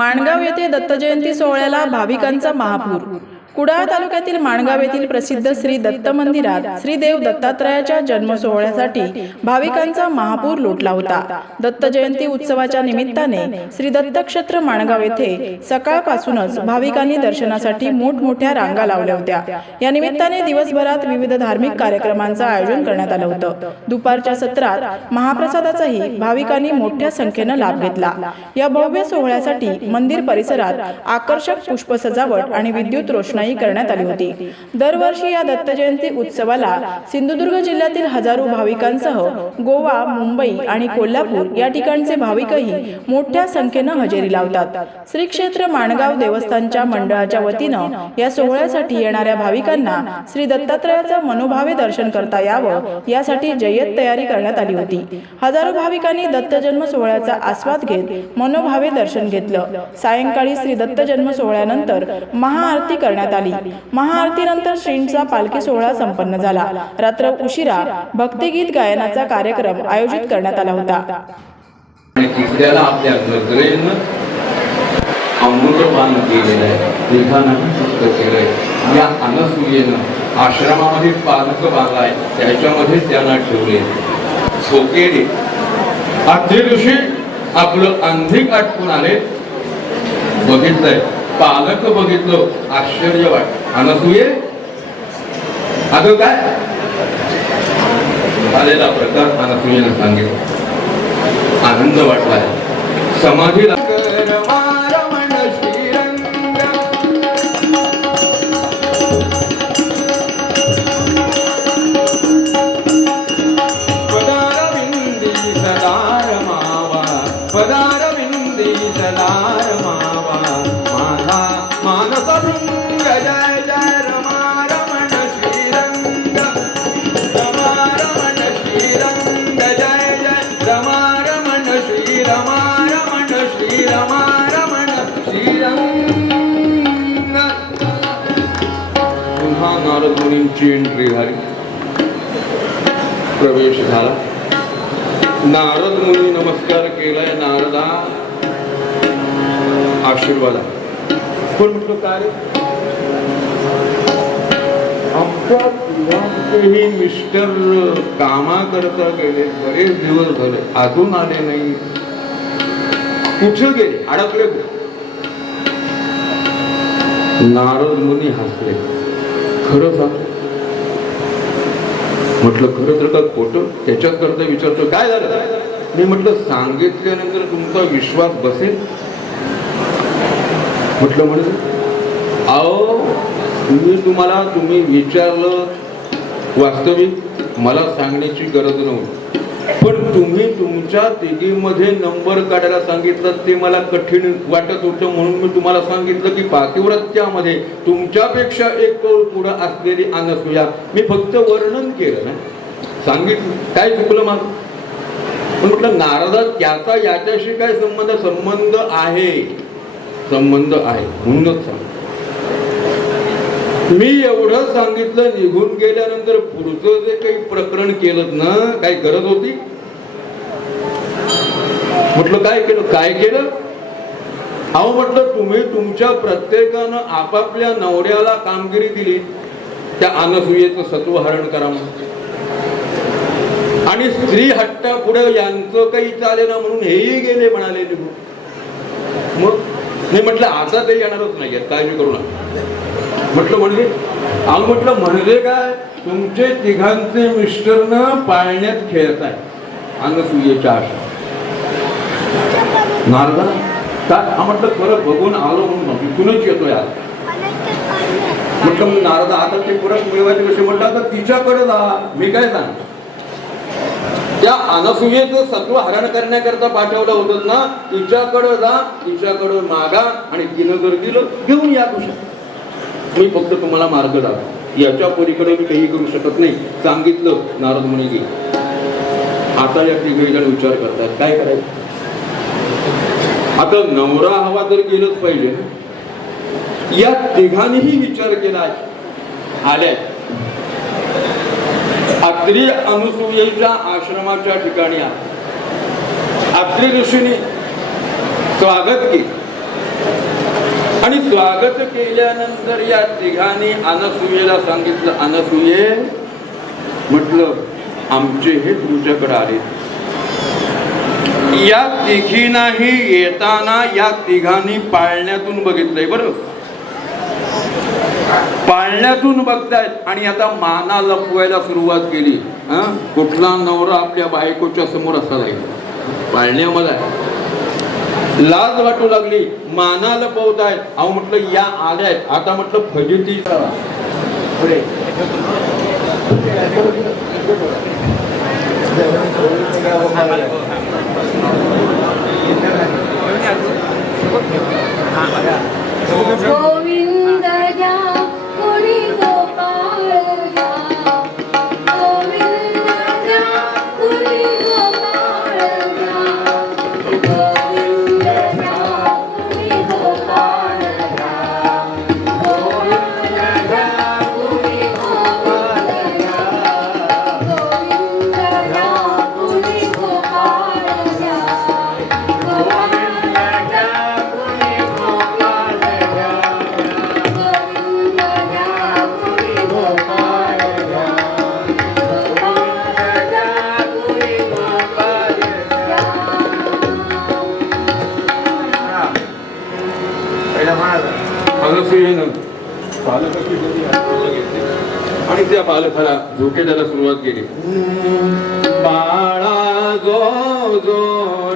माणगाव येथे दत्तजयंती सोहळ्याला भाविकांचा महापूर कुडाळ तालुक्यातील माणगाव येथील प्रसिद्ध श्री दत्त मंदिरात श्री देव दत्तात्रयाच्या जन्म सोहळ्यासाठी भाविकांचा महापूर लोटला होता. दत्त जयंती उत्सवाच्या निमित्ताने श्री दत्तक्षेत्र माणगाव येथे सकाळपासूनच भाविकांनी दर्शनासाठी मोठमोठ्या रांगा लावल्या होत्या. या निमित्ताने दिवसभरात विविध धार्मिक कार्यक्रमांचं आयोजन करण्यात आलं होतं. दुपारच्या सत्रात महाप्रसादाचाही भाविकांनी मोठ्या संख्येनं लाभ घेतला. या भव्य सोहळ्यासाठी मंदिर परिसरात आकर्षक पुष्प सजावट आणि विद्युत रोषणाई करण्यात आली होती. दरवर्षी या दत्त जयंती उत्सवाला सिंधुदुर्ग जिल्ह्यातील हजारो भाविकांसह गोवा मुंबई आणि कोल्हापूर या ठिकाणचे भाविकही मोठ्या संख्येनं हजेरी लावतात. श्री क्षेत्र माणगाव देवस्थानच्या मंडळाच्या वतीनं या सोहळ्यासाठी येणाऱ्या भाविकांना श्री दत्तात्रयाचं मनोभावे दर्शन करता यावं यासाठी जय्यत तयारी करण्यात आली होती. हजारो भाविकांनी दत्त जन्म सोहळ्याचा आस्वाद घेत मनोभावे दर्शन घेतलं. सायंकाळी श्री दत्त जन्म सोहळ्यानंतर महाआरती करण्यात करण्यात आली. महाआरतीनंतर श्रींचा पालखी सोहळा संपन्न झाला. रात्र उशिरा भक्तिगीत गायनाचा कार्यक्रम आयोजित करण्यात आला होता. अमृतपान केलेलं आहे. लिखाणाने शुद्ध केलंय. या अनसूयेनं आश्रमामध्ये पालक बांधलाय. त्याच्यामध्ये त्यांना ठेवले. सोकेडे. आदल्या दिवशी आपलं अंधिक आटपून आले. बघितलंय. पालक बघितलं आश्चर्य वाट अनसुये अगं काय? आलेला प्रकार अनसुयेनं सांगितलं. आनंद वाटलाय समाधीला मुनींची प्रवेश झाला. नारद मुनी नमस्कार केलाय नारदा आशीर्वाद आहे. पण म्हटलं काय आमच्या तिघांचेही मिस्टर कामाकरता गेले बरेच दिवस झाले अजून आले नाही. कुठे गेले? अडकले नारद मुनी हसले. खरं सांग म्हटलं खरं तर का खोटं? त्याच्यात करता विचारतो काय झालं? मी म्हटलं सांगितल्यानंतर तुमचा विश्वास बसेल. म्हटलं म्हणून अहो मी तुम्हाला तुम्ही विचारलं वास्तविक मला सांगण्याची गरज नव्हती. पण तुम्ही तुमच्या तिघीमध्ये नंबर काढायला सांगितलं ते मला कठीण वाटत होतं म्हणून मी तुम्हाला सांगितलं की पातिव्रत्यामध्ये तुमच्यापेक्षा एक कौल पुढं असलेली अनसुया. मी फक्त वर्णन केलं ना. सांगितलं. काय चुकलं मग? पण म्हटलं नारदा त्याचा याच्याशी काय संबंध? संबंध आहे. संबंध आहे. म्हणूनच सांग मी एवढं सांगितलं निघून गेल्यानंतर पुढचं जे काही प्रकरण केलं ना काय गरज होती? म्हटलं काय केलं? काय केलं? अहो म्हटलं तुम्ही तुमच्या प्रत्येकानं आपापल्या नवऱ्याला कामगिरी दिली. त्या अनसुयेचं सत्वहरण करा म्हणून. आणि स्त्री हट्टा पुढे यांचं काही चाले ना म्हणून हेही गेले म्हणाले निघून. मग मी म्हटलं आता ते येणारच नाही काळजी करू नका. म्हटलं म्हणजे? अहो म्हटलं म्हणजे काय? तुमचे तिघांचे मिस्टरनं पाळण्यात खेळत आहे. अनसुयेच्या आशा. नारदा काय म्हटलं परत बघून आलो म्हणून तिथूनच येतोय आज. म्हटलं मग नारदा आता ते परत मिळवायचे कसे? म्हटलं आता तिच्याकडे जा. मी काय सांग? त्या अनसुयेचं सत्व हरण करण्याकरता पाठवलं होतं ना तिच्याकडं जा तिच्याकडं मागा आणि तिनं जर दिलं घेऊन या कुशा मी फक्त तुम्हाला मार्ग दाखव याच्या पलीकडे मी काही करू शकत नाही. सांगितलं नारद मुनी गे आता या तिघे जण विचार करतात काय करायचं? आता नवरा हवा तर गेलंच पाहिजे या तिघांनीही विचार केला. आल्या. अत्री अनुसूयेच्या आश्रमाच्या ठिकाणी आले. ऋषीने स्वागत केलं. आणि स्वागत केल्यानंतर या तिघांनी अनसुयेला सांगितलं अनसुये म्हटलं आमचे हे तुमच्याकडे आले. या तिघींनाही येताना या तिघांनी पाळण्यातून बघितलंय बर? पाळण्यातून बघतायत. आणि आता माना लपवायला सुरुवात केली. हा? कुठला नवरा आपल्या बायकोच्या समोर असा जाईल पाळण्यामध्ये लाज वाटू लागली मानाला पोहत आहे. अहो म्हटलं या आल्या आता म्हटलं फजिती गोविंद पालखला झोके त्याला सुरुवात केली. बाळा जो जो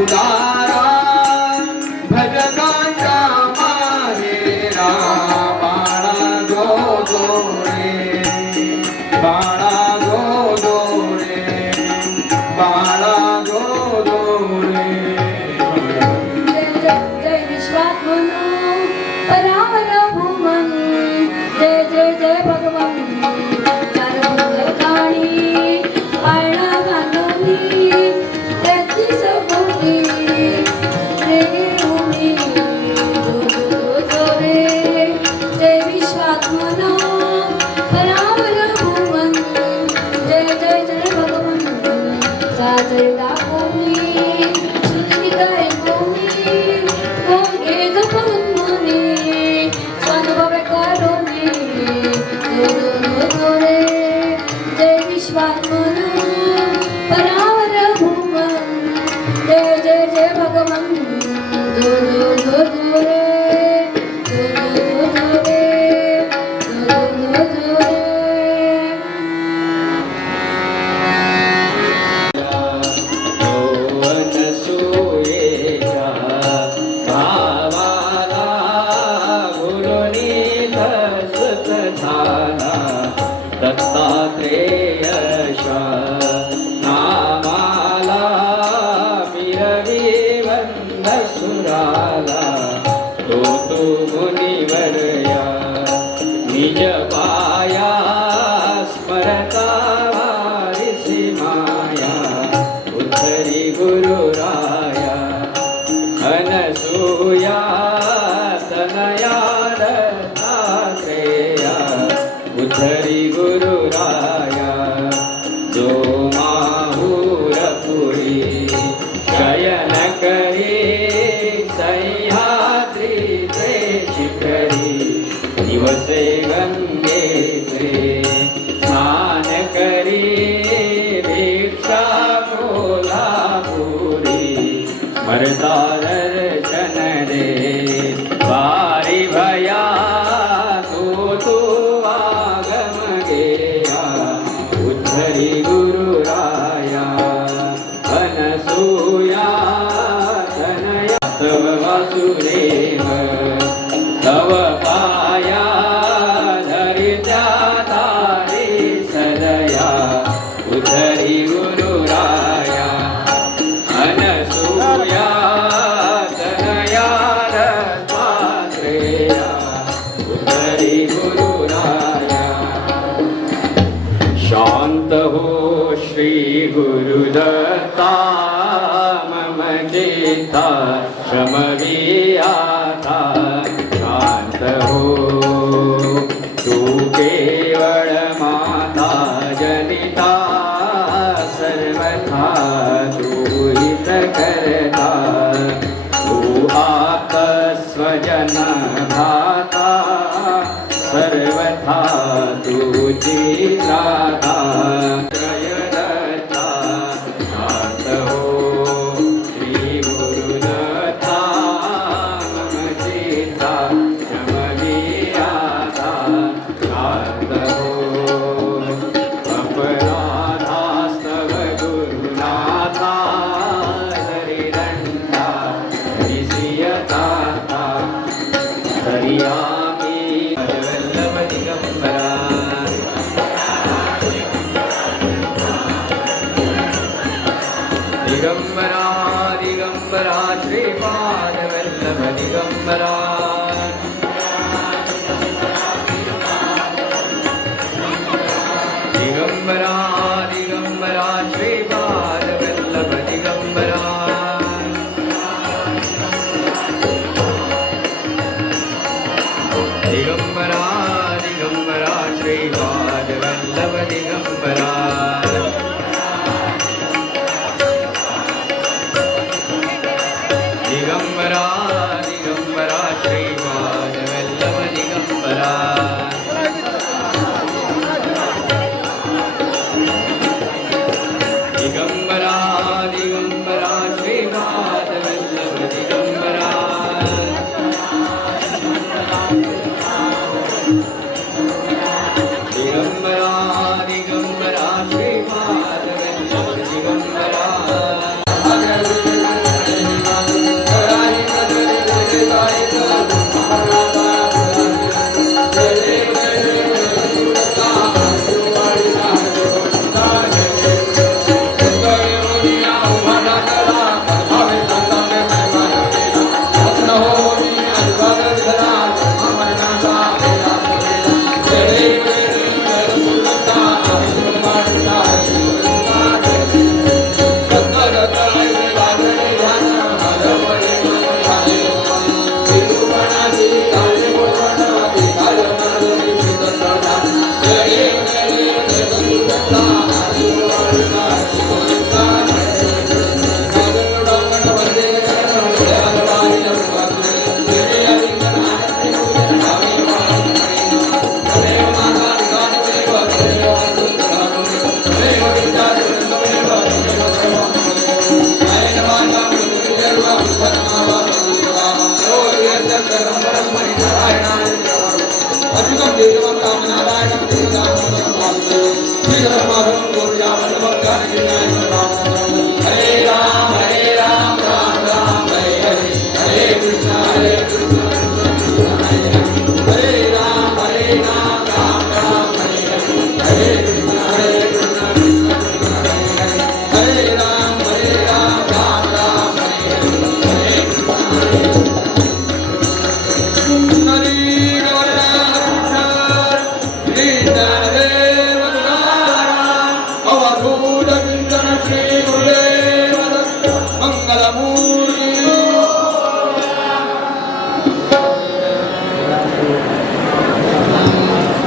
Buddha. Jai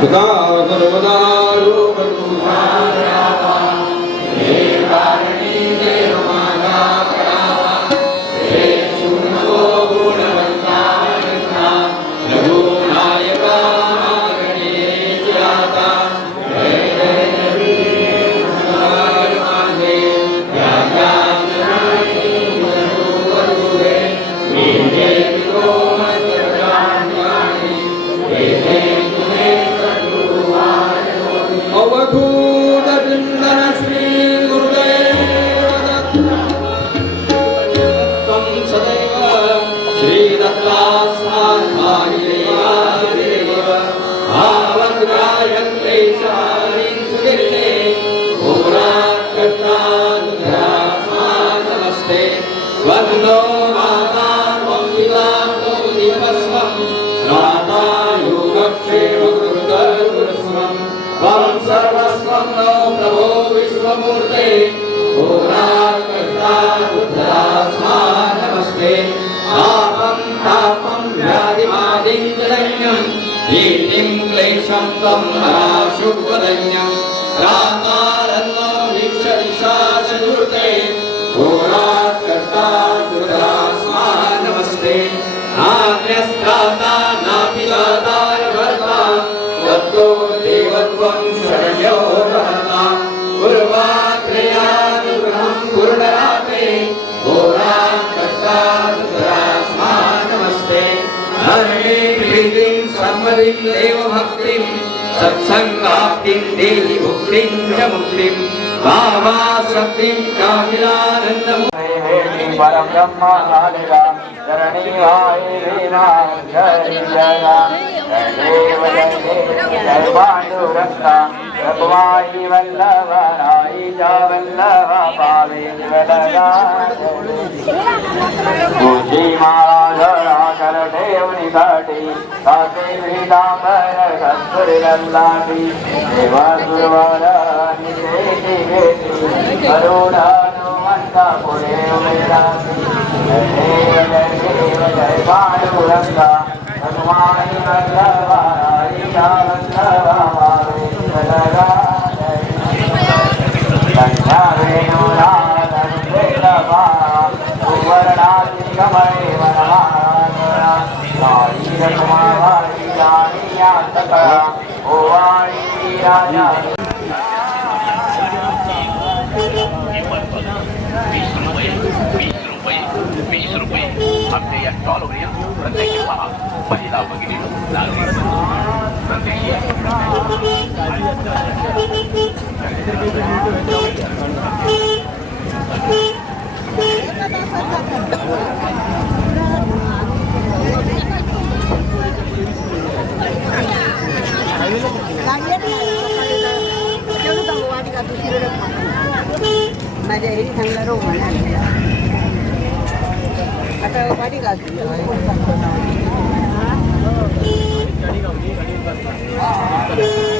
Туда मूर्ते ओराकर्ता बुद्धास्मा नमस्ते आपं तापं व्याधिमादिं जलन्यं कीर्तिं क्लेशं तं हराशुवदन्यं राता సంగాప్తిం దేహి భుక్తిం చ ముక్తిం బాబా సత్యం కామిలానందము పరం బ్రహ్మ பிரபுவாயி வல்லவராயி ஜாவல்லவா பாவே பூஜி மாராஜரா கரடேவனி காட்டி காட்டி வீடாம்பர கஸ்தூரிலல்லாட்டி தேவாசுரவார நிதேதி வேதி Terima kasih.